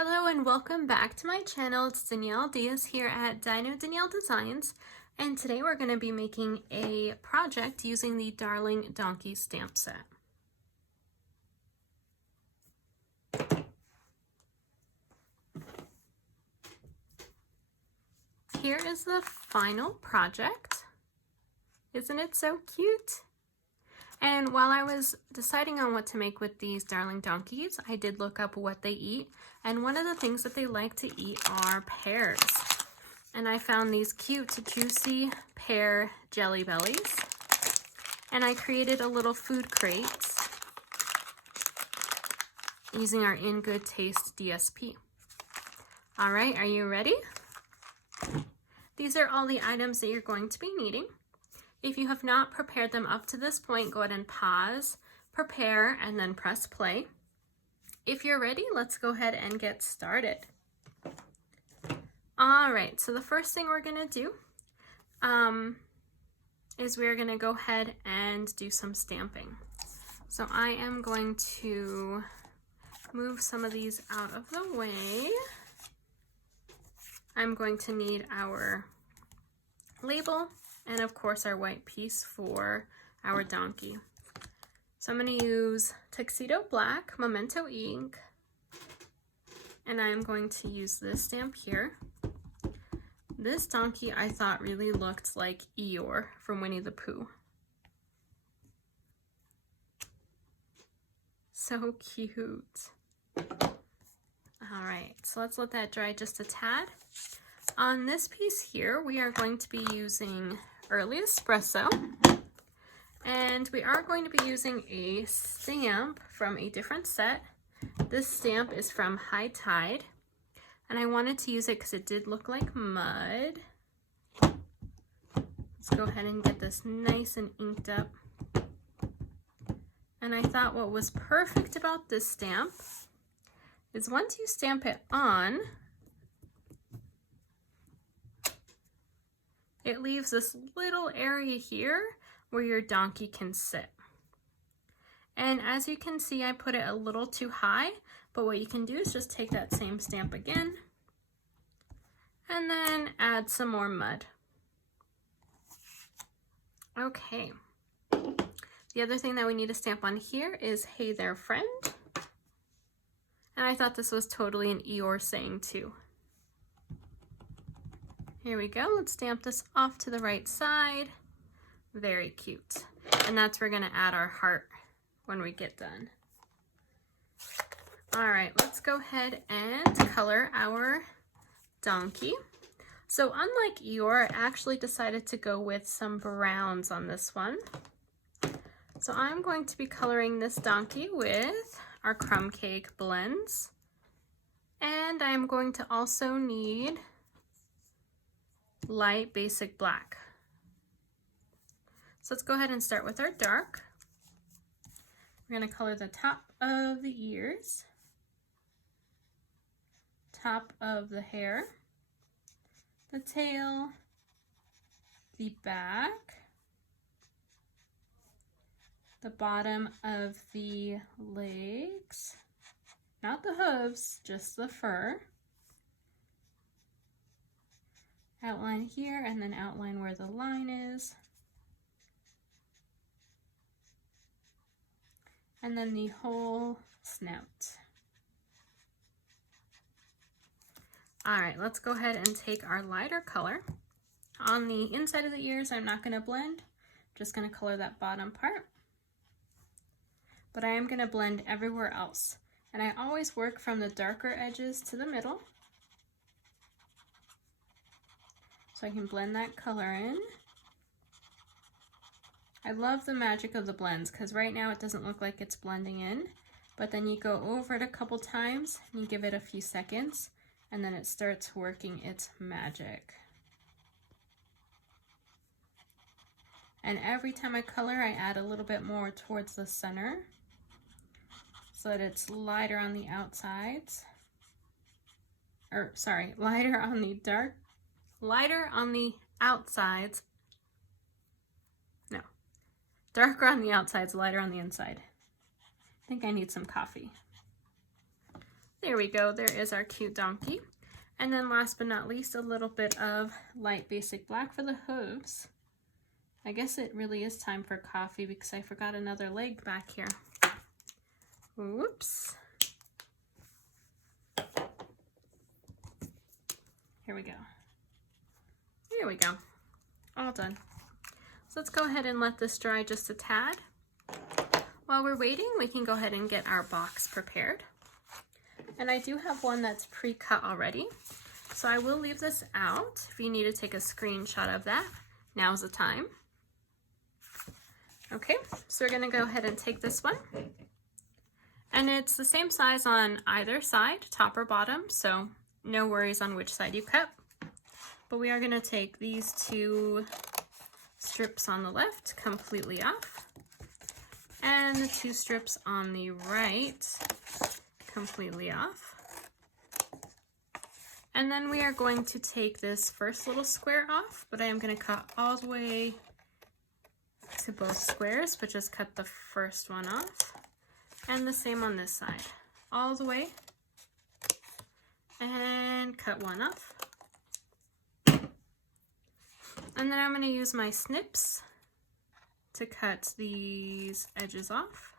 Hello and welcome back to my channel. It's Danielle Diaz here at Dino Danielle Designs, and today we're going to be making a project using the Darling Donkey stamp set. Here is the final project. Isn't it so cute? And while I was deciding on what to make with these darling donkeys, I did look up what they eat, and one of the things that they like to eat are pears. And I found these cute, juicy pear jelly bellies, and I created a little food crate using our In Good Taste DSP. All right, are you ready? These are all the items that you're going to be needing. If you have not prepared them up to this point, go ahead and pause, prepare, and then press play. If you're ready, let's go ahead and get started. All right, so the first thing we're gonna do is we're gonna go ahead and do some stamping. So I am going to move some of these out of the way. I'm going to need our label, and of course our white piece for our donkey. So I'm going to use Tuxedo Black Memento ink, and I'm going to use this stamp here. This donkey I thought really looked like Eeyore from Winnie the Pooh. So cute. Alright, so let's let that dry just a tad. On this piece here, we are going to be using Early Espresso, and we are going to be using a stamp from a different set. This stamp is from High Tide, and I wanted to use it because it did look like mud. Let's go ahead and get this nice and inked up. And I thought what was perfect about this stamp is once you stamp it on, it leaves this little area here where your donkey can sit. And as you can see, I put it a little too high, but what you can do is just take that same stamp again and then add some more mud. Okay. The other thing that we need to stamp on here is Hey There Friend. And I thought this was totally an Eeyore saying too. Here we go, let's stamp this off to the right side. Very cute. And that's where we're gonna add our heart when we get done. All right, let's go ahead and color our donkey. So unlike Eeyore, I actually decided to go with some browns on this one. So I'm going to be coloring this donkey with our crumb cake blends. And I'm going to also need light basic black. So let's go ahead and start with our dark. We're going to color the top of the ears, top of the hair, the tail, the back, the bottom of the legs, not the hooves, just the fur. Outline here and then outline where the line is. And then the whole snout. All right, let's go ahead and take our lighter color. On the inside of the ears, I'm not gonna blend, just gonna color that bottom part. But I am gonna blend everywhere else. And I always work from the darker edges to the middle, so I can blend that color in. I love the magic of the blends because right now it doesn't look like it's blending in, but then you go over it a couple times and you give it a few seconds and then it starts working its magic. And every time I color, I add a little bit more towards the center so that it's lighter on the outsides. Or sorry, lighter on the outsides. No, darker on the outsides, lighter on the inside. I think I need some coffee. There we go, there is our cute donkey. And then last but not least, a little bit of light basic black for the hooves. I guess it really is time for coffee because I forgot another leg back here. Whoops. Here we go. Here we go. All done. So let's go ahead and let this dry just a tad. While we're waiting, we can go ahead and get our box prepared. And I do have one that's pre-cut already. So I will leave this out. If you need to take a screenshot of that, now's the time. Okay, so we're gonna go ahead and take this one. And it's the same size on either side, top or bottom, so no worries on which side you cut. But we are gonna take these two strips on the left completely off, and the two strips on the right completely off. And then we are going to take this first little square off, but I am gonna cut all the way to both squares, but just cut the first one off. And the same on this side, all the way, and cut one off. And then I'm going to use my snips to cut these edges off.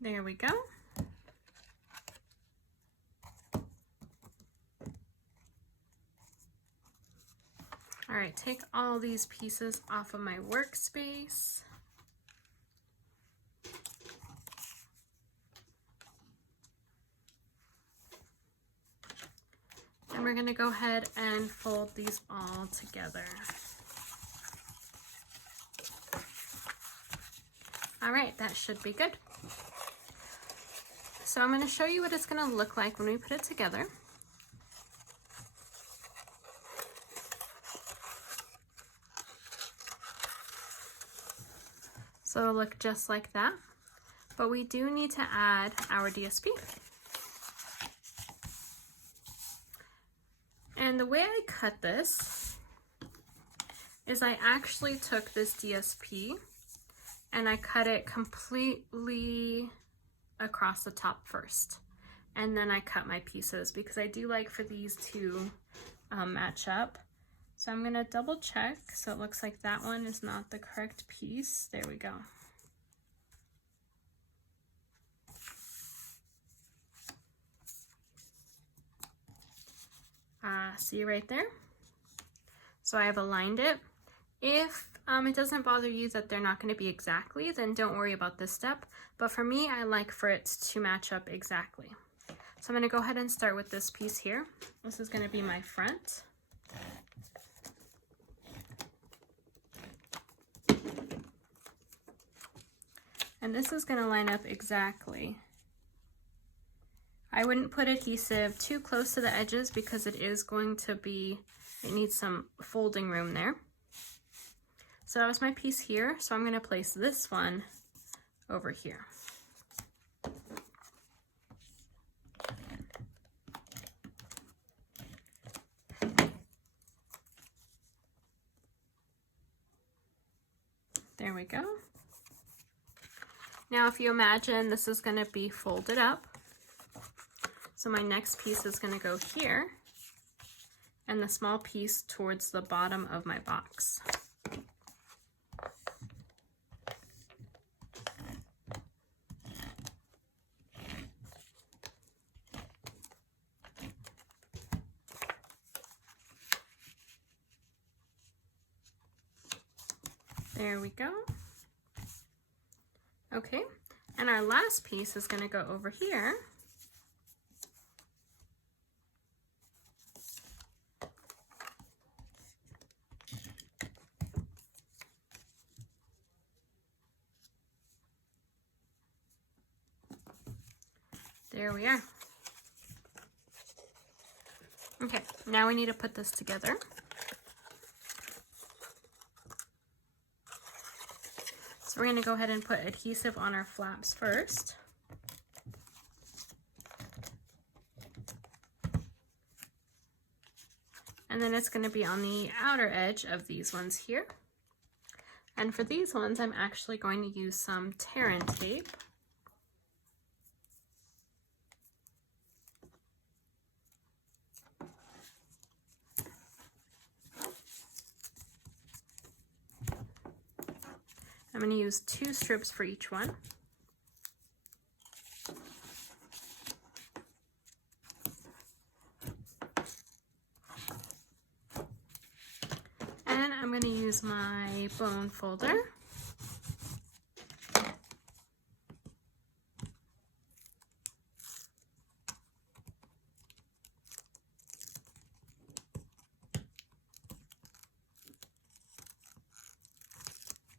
There we go. All right, take all these pieces off of my workspace. And we're gonna go ahead and fold these all together. All right, that should be good. So I'm gonna show you what it's gonna look like when we put it together. So it'll look just like that, but we do need to add our DSP. And the way I cut this is I actually took this DSP and I cut it completely across the top first. And then I cut my pieces because I do like for these to match up. So I'm gonna double check. So it looks like that one is not the correct piece. There we go. See right there? So I have aligned it. If it doesn't bother you that they're not going to be exactly, then don't worry about this step. But for me, I like for it to match up exactly. So I'm going to go ahead and start with this piece here. This is going to be my front. And this is going to line up exactly. I wouldn't put adhesive too close to the edges because it is going to be, it needs some folding room there. So that was my piece here. So I'm going to place this one over here. There we go. Now if you imagine this is going to be folded up. So my next piece is going to go here and the small piece towards the bottom of my box. There we go. Okay, and our last piece is going to go over here. There we are. Okay, now we need to put this together. So we're going to go ahead and put adhesive on our flaps first. And then it's going to be on the outer edge of these ones here. And for these ones, I'm actually going to use some tear-in tape. I'm going to use 2 strips for each one. And I'm going to use my bone folder.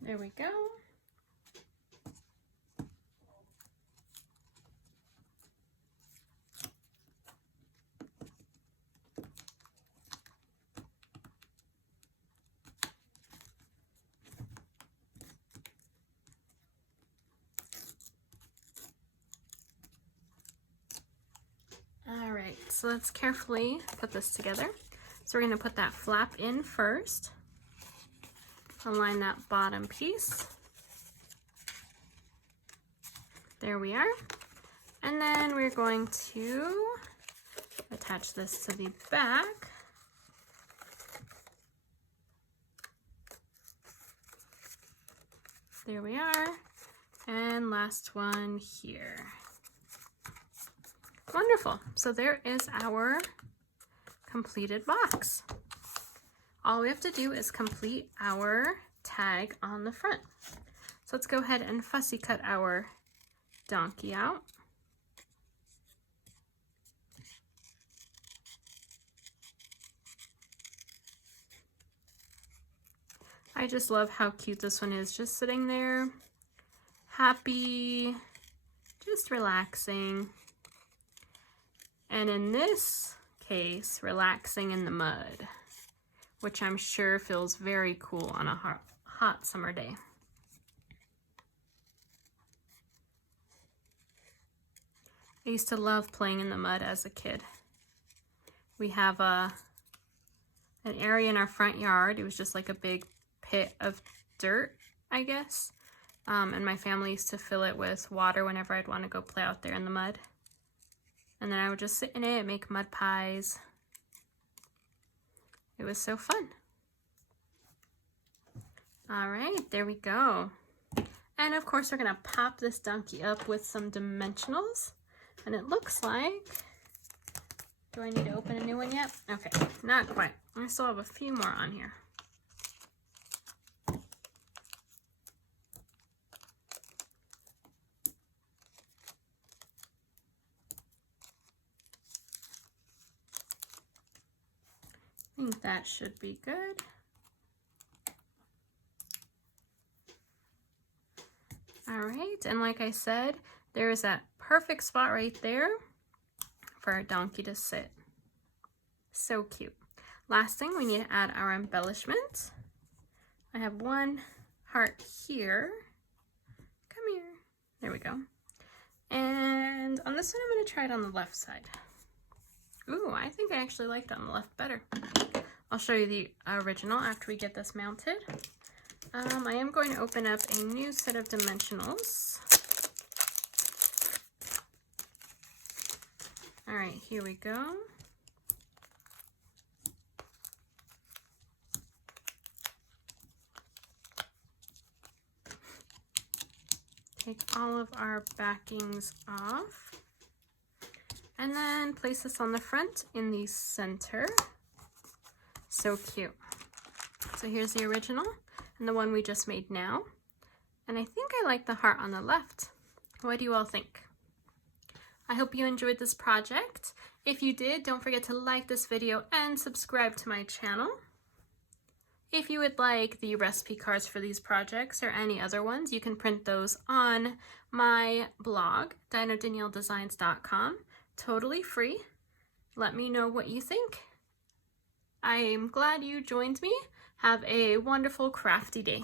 There we go. All right, so let's carefully put this together. So we're going to put that flap in first. Align that bottom piece. There we are. And then we're going to attach this to the back. There we are. And last one here. Wonderful. So there is our completed box. All we have to do is complete our tag on the front. So let's go ahead and fussy cut our donkey out. I just love how cute this one is, just sitting there, happy, just relaxing. And in this case, relaxing in the mud, which I'm sure feels very cool on a hot summer day. I used to love playing in the mud as a kid. We have an area in our front yard. It was just like a big pit of dirt, I guess. And my family used to fill it with water whenever I'd want to go play out there in the mud. And then I would just sit in it, make mud pies. It was so fun. All right, there we go. And of course, we're gonna pop this donkey up with some dimensionals. And it looks like, do I need to open a new one yet? Okay, not quite. I still have a few more on here. I think that should be good. All right, and like I said, there is that perfect spot right there for our donkey to sit. So cute. Last thing, we need to add our embellishment. I have one heart here. Come here. There we go. And on this one, I'm going to try it on the left side. Ooh, I think I actually liked it on the left better. I'll show you the original after we get this mounted. I am going to open up a new set of dimensionals. All right, here we go. Take all of our backings off. And then place this on the front in the center. So cute. So here's the original and the one we just made now. And I think I like the heart on the left. What do you all think? I hope you enjoyed this project. If you did, don't forget to like this video and subscribe to my channel. If you would like the recipe cards for these projects or any other ones, you can print those on my blog, dinodanielledesigns.com. Totally free. Let me know what you think. I am glad you joined me. Have a wonderful crafty day.